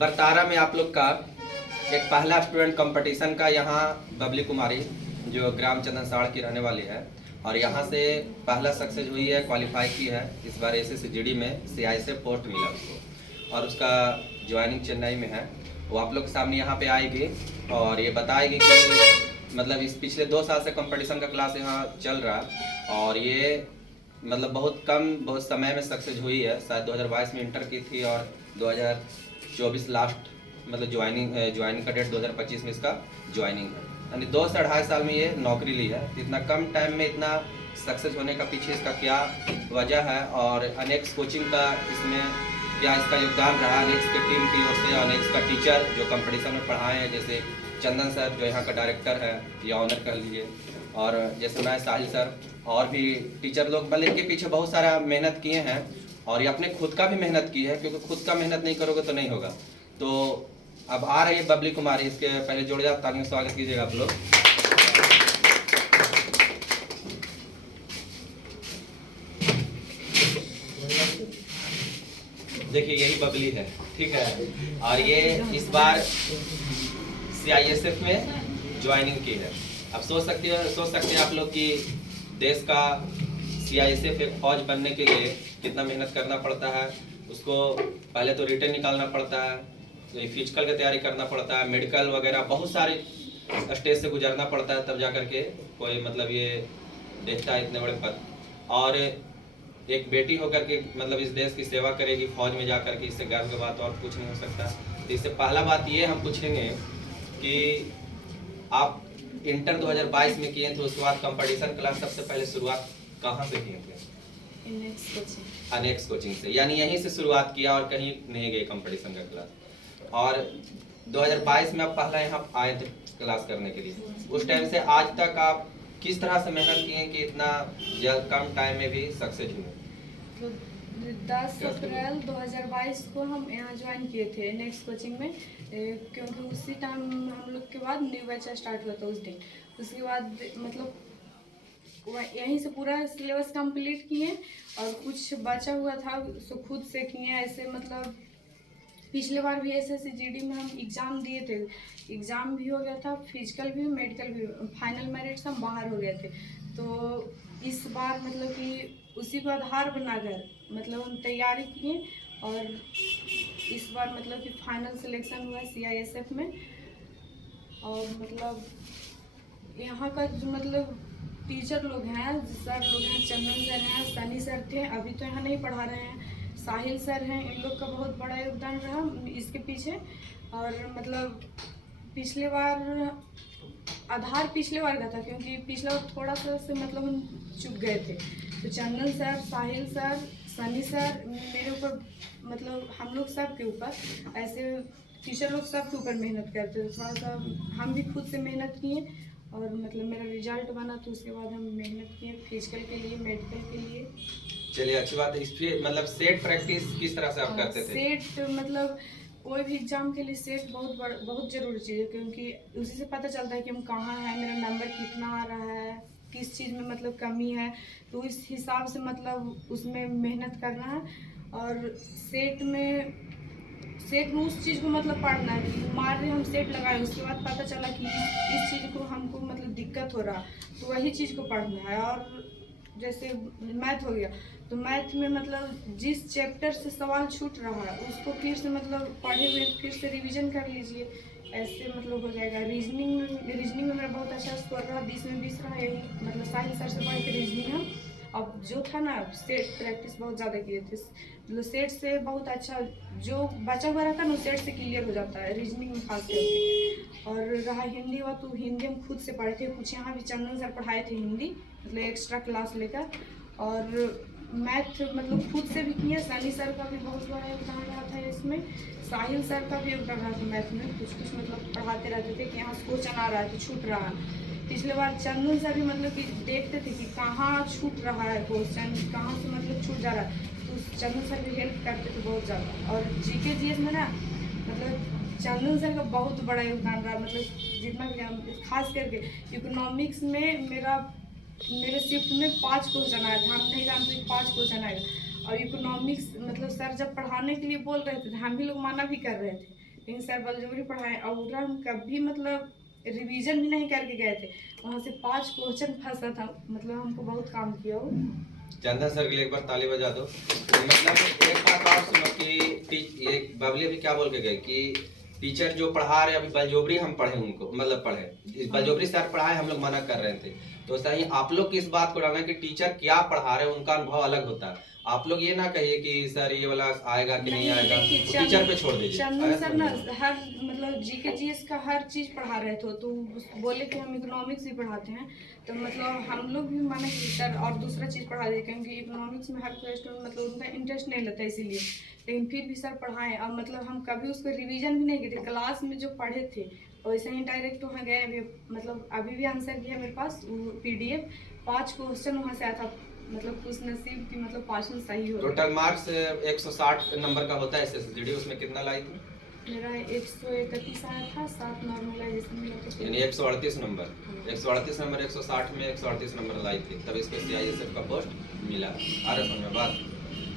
बरतारा में आप लोग का एक पहला स्टूडेंट कंपटीशन का यहाँ बबली कुमारी जो ग्राम चंदनसाड़ की रहने वाली है और यहाँ से पहला सक्सेस हुई है, क्वालिफाई की है। इस बार SSGD में CI से पोस्ट मिला उसको और उसका ज्वाइनिंग चेन्नई में है। वो आप लोग के सामने यहाँ पे आएगी और ये बताएगी कि मतलब इस पिछले 2 साल से कंपटीशन का क्लास यहाँ चल रहा है और ये मतलब बहुत समय में सक्सेस हुई है। शायद 2022 में इंटर की थी और 2024 लास्ट मतलब ज्वाइनिंग का डेट 2025 में इसका ज्वाइनिंग है। यानी 2 से 2.5 साल में ये नौकरी ली है। इतना कम टाइम में इतना सक्सेस होने का पीछे इसका क्या वजह है और अनेक्स कोचिंग का इसमें क्या इसका योगदान रहा, अनेक्स की टीम की ओर से, अनेक्स का टीचर जो कंपटीशन में पढ़ाए हैं, जैसे चंदन सर जो यहाँ का डायरेक्टर है या ऑनर कर लीजिए, और जैसे मैं साहिल सर और भी टीचर लोग मतलब इनके पीछे बहुत सारा मेहनत किए हैं और ये अपने खुद का भी मेहनत की है, क्योंकि खुद का मेहनत नहीं करोगे तो नहीं होगा। तो अब आ रही है बबली कुमारी, इसके पहले जोरदार तालियों से स्वागत कीजिएगा आप लोग। देखिए यही बबली है, ठीक है, और ये इस बार CISF में ज्वाइनिंग की है। अब सोच सकते हैं आप लोग कि देश का CISF एक फौज बनने के लिए कितना मेहनत करना पड़ता है। उसको पहले तो रिटर्न निकालना पड़ता है, फिजिकल की तैयारी करना पड़ता है, मेडिकल वगैरह बहुत सारे स्टेज से गुजरना पड़ता है, तब जा करके कोई मतलब ये देखता है इतने बड़े पद। और एक बेटी होकर के मतलब इस देश की सेवा करेगी फौज में जा करके, इससे गर्व की बात और कुछ नहीं हो सकता। तो इससे पहला बात ये हम पूछेंगे कि आप इंटर 2022 में किए थे, उसके बाद कंपटीशन क्लास सबसे पहले शुरुआत कहाँ से किए थे? अनेक्स कोचिंग से, यानी यहीं से शुरुआत किया और कहीं नहीं गए कंपटीशन का क्लास। और 2022 में आप पहला यहाँ आए थे क्लास करने के लिए, उस टाइम से आज तक आप किस तरह से मेहनत किए कि इतना कम टाइम में भी सक्सेस हुए? तो 10 अप्रैल 2022 को हम यहाँ ज्वाइन किए थे नेक्स्ट कोचिंग में, क्योंकि उसी टाइम हम लोग के बाद न्यू बैच स्टार्ट हुआ था उस दिन। उसके बाद मतलब यहीं से पूरा सिलेबस कंप्लीट किए और कुछ बचा हुआ था उसको खुद से किए। ऐसे मतलब पिछले बार भी SSGD में हम एग्ज़ाम दिए थे, एग्ज़ाम भी हो गया था, फिजिकल भी मेडिकल भी, फाइनल मेरिट से हम बाहर हो गए थे। तो इस बार मतलब कि उसी को आधार बनाकर मतलब हम तैयारी किए और इस बार मतलब कि फाइनल सिलेक्शन हुआ CISF में। और मतलब यहाँ का जो मतलब टीचर लोग हैं, सर लोग हैं, चंदन सर हैं, सनी सर थे, अभी तो यहाँ नहीं पढ़ा रहे हैं, साहिल सर हैं, इन लोग का बहुत बड़ा योगदान रहा इसके पीछे। और मतलब पिछले बार आधार पिछले बार का था, क्योंकि पिछले बार थोड़ा सा से मतलब हम चुक गए थे। तो चंदन सर, साहिल सर, सनी सर मेरे ऊपर मतलब हम लोग सब के ऊपर ऐसे टीचर लोग सब के ऊपर मेहनत करते थे। थोड़ा सा हम भी खुद से मेहनत किए और मतलब मेरा रिजल्ट बना, तो उसके बाद हम मेहनत किए फिजिकल के लिए, मेडिकल के लिए। चलिए अच्छी बात है। इस पे मतलब सेट प्रैक्टिस किस तरह से आप करते थे? सेट मतलब कोई भी एग्जाम के लिए सेट बहुत ज़रूरी चीज़ है, क्योंकि उसी से पता चलता है कि हम कहाँ हैं, मेरा नंबर कितना आ रहा है, किस चीज़ में मतलब कमी है। तो इस हिसाब से मतलब उसमें मेहनत करना है। और सेट में उस चीज़ को मतलब पढ़ना है कि मान रहे हम सेट लगाए, उसके बाद पता चला कि इस चीज़ को हमको मतलब दिक्कत हो रहा, तो वही चीज़ को पढ़ना है। और जैसे मैथ हो गया, तो मैथ में मतलब जिस चैप्टर से सवाल छूट रहा है उसको फिर से मतलब पढ़े हुए फिर से रिवीजन कर लीजिए, ऐसे मतलब हो जाएगा। रीजनिंग में मेरा बहुत अच्छा स्कोर रहा, 20 में 20 रहा, यही मतलब साहिल सर से पढ़ के रीजनिंग हम अब जो था ना सेट प्रैक्टिस बहुत ज़्यादा किए थे, मतलब सेट से बहुत अच्छा जो बचा हुआ रहता है ना सेट से क्लियर हो जाता है, रीजनिंग में खास करके। और रहा हिंदी हुआ, तो हिंदी हम खुद से पढ़े थे, कुछ यहाँ भी चंदन सर पढ़ाए थे हिंदी, मतलब एक्स्ट्रा क्लास लेकर। और मैथ मतलब खुद से भी किया, सनी सर का भी बहुत बड़ा योगदान रहा था इसमें, साहिल सर का भी योगदान रहा था मैथ में, कुछ मतलब पढ़ाते रहते थे कि यहाँ से क्वेश्चन आ रहा है तो छूट रहा है। पिछले बार चंदन सर भी मतलब कि देखते थे कि कहाँ छूट रहा है क्वेश्चन, कहाँ से मतलब छूट जा रहा है, तो चंदन सर भी हेल्प करते थे बहुत ज़्यादा। और GK GS में ना मतलब चंदन सर का बहुत बड़ा योगदान रहा, मतलब जितना भी खास करके इकोनॉमिक्स में मेरे शिफ्ट में 5 क्वेश्चन आया था, हम नहीं जानते कि 5 क्वेश्चन आएगा। और इकोनॉमिक्स मतलब सर जब पढ़ाने के लिए बोल रहे थे हम भी लोग मना भी कर रहे थे, लेकिन सर बलजोरी पढ़ाए और हम कभी मतलब रिवीजन भी नहीं करके गए थे। वहाँ से 5 क्वेश्चन फंसा था, मतलब हमको बहुत काम किया वो। चंदन सर के लिए एक बार ताली बजा दो। तो मतलब एक बात और सुनो कि ये बबली अभी क्या बोल के गए कि टीचर जो पढ़ा रहे अभी बलजोबरी हम पढ़े उनको, मतलब पढ़े बलजोबरी सर पढ़ाए, हम लोग मना कर रहे थे। तो सही आप लोग की इस बात को डालना कि टीचर क्या पढ़ा रहे हैं उनका अनुभव अलग होता है। आप लोग ये ना कहिए कि सर ये वाला आएगा कि नहीं आएगा, देखिए, वो टीचर पे छोड़ दीजिए। चंदन सर ना हर मतलब जीके जीएस का हर चीज पढ़ा रहे थे, तो बोले कि हम इकोनॉमिक्स ही पढ़ाते हैं। तो मतलब हम लोग भी माने कि सर और दूसरा चीज पढ़ा दिए, क्योंकि इकोनॉमिक्स में हर कोई स्टूडेंट मतलब उनका इंटरेस्ट नहीं लेता इसीलिए। लेकिन फिर भी सर पढ़ाएं, और मतलब हम कभी उसको रिवीजन भी नहीं किए थे। क्लास में जो पढ़े थे वैसे ही डायरेक्ट वहाँ गए। अभी मतलब अभी भी आंसर भी है मेरे पास, PDF 5 क्वेश्चन वहाँ से आया था। मतलब खुश नसीब की मतलब 5 में सही हो। टोटल मार्क्स 160 नंबर का होता है SSGD, उसमें कितना लाई थी? मेरा 131 आया था, 7 नॉर्मलाइजेशन मिला था, यानी 138 नंबर। 138 नंबर 160 में 138 नंबर लाई थी, तब इसको CISF का पोस्ट मिला। आ रहा समझ में बात?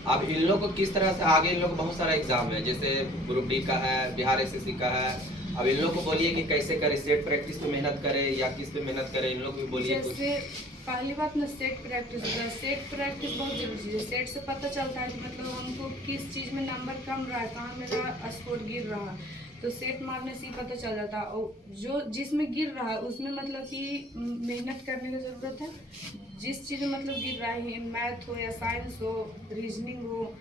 अब इन लोगों को किस तरह से आगे, इन लोगों को बहुत सारा एग्जाम है, जैसे ग्रुप D का है, बिहार SSC का है। अब इन लोग को बोलिए कि कैसे करें, सेट प्रैक्टिस पे मेहनत करें या किस पे मेहनत करें, इन लोग भी बोलिए कुछ। जैसे पहली बात ना सेट प्रैक्टिस होता है। सेट प्रैक्टिस बहुत जरूरी है। सेट से पता चलता है कि मतलब हमको किस चीज़ में नंबर कम रहा है, कहाँ मेरा स्कोर गिर रहा है। तो सेट मारने से ही पता चल जाता है। और जो जिसमें गिर रहा है उसमें मतलब कि मेहनत करने की ज़रूरत है। जिस चीज़ में मतलब गिर रहा है, मैथ हो या साइंस हो, रीजनिंग हो,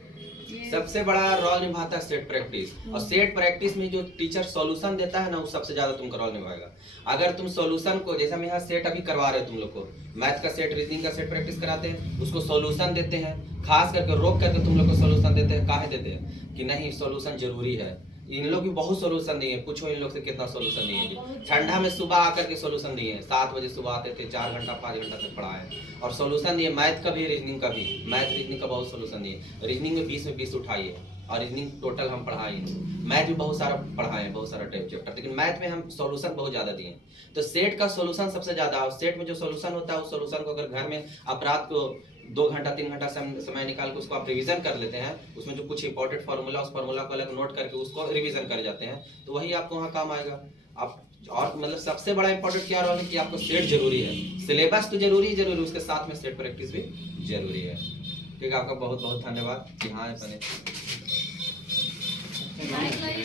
सबसे बड़ा रोल निभाता है सेट प्रैक्टिस। और सेट प्रैक्टिस में जो टीचर सॉल्यूशन देता है ना, वो सबसे ज्यादा तुमका रोल निभाएगा। अगर तुम सॉल्यूशन को, जैसे हम यहाँ सेट अभी करवा रहे हो, तुम लोग को मैथ का सेट, रीजनिंग का सेट प्रैक्टिस कराते हैं, उसको सॉल्यूशन देते हैं, खास करके रोक करके तुम लोग को सॉल्यूशन देते हैं। काहे देते हैं कि नहीं सॉल्यूशन जरूरी है। इन लोग भी बहुत सॉल्यूशन दिए, पूछो इन लोग से कितना सॉल्यूशन दिए। ठंडा में सुबह आकर के सॉल्यूशन दिए, 7 बजे सुबह आते थे, 4 घंटा 5 घंटा तक पढ़ाए और सॉल्यूशन दिए। मैथ का भी, रीजनिंग का भी, मैथ रीजनिंग का बहुत सॉल्यूशन दिए। रीजनिंग में 20 में 20 उठाइए और रीजनिंग टोटल हम पढ़ाए। मैथ भी बहुत सारा पढ़ाए, बहुत सारा टाइप चैप्टर, लेकिन मैथ में हम सॉल्यूशन बहुत ज्यादा दिए। तो सेट का सॉल्यूशन सबसे ज्यादा, सेट में जो सॉल्यूशन होता है उस सॉल्यूशन को अगर घर में आप रात को 2 घंटा 3 घंटा समय निकाल के उसको आप रिवीजन कर लेते हैं, उसमें जो कुछ इंपॉर्टेंट फार्मूला, उस फार्मूला को अलग नोट करके उसको रिवीजन कर जाते हैं, तो वही आपको वहाँ काम आएगा। आप और मतलब सबसे बड़ा इंपॉर्टेंट क्या रोल है कि आपको सेट जरूरी है। सिलेबस तो जरूरी, उसके साथ में सेट प्रैक्टिस भी जरूरी है। ठीक है, आपका बहुत बहुत धन्यवाद। हाँ बने।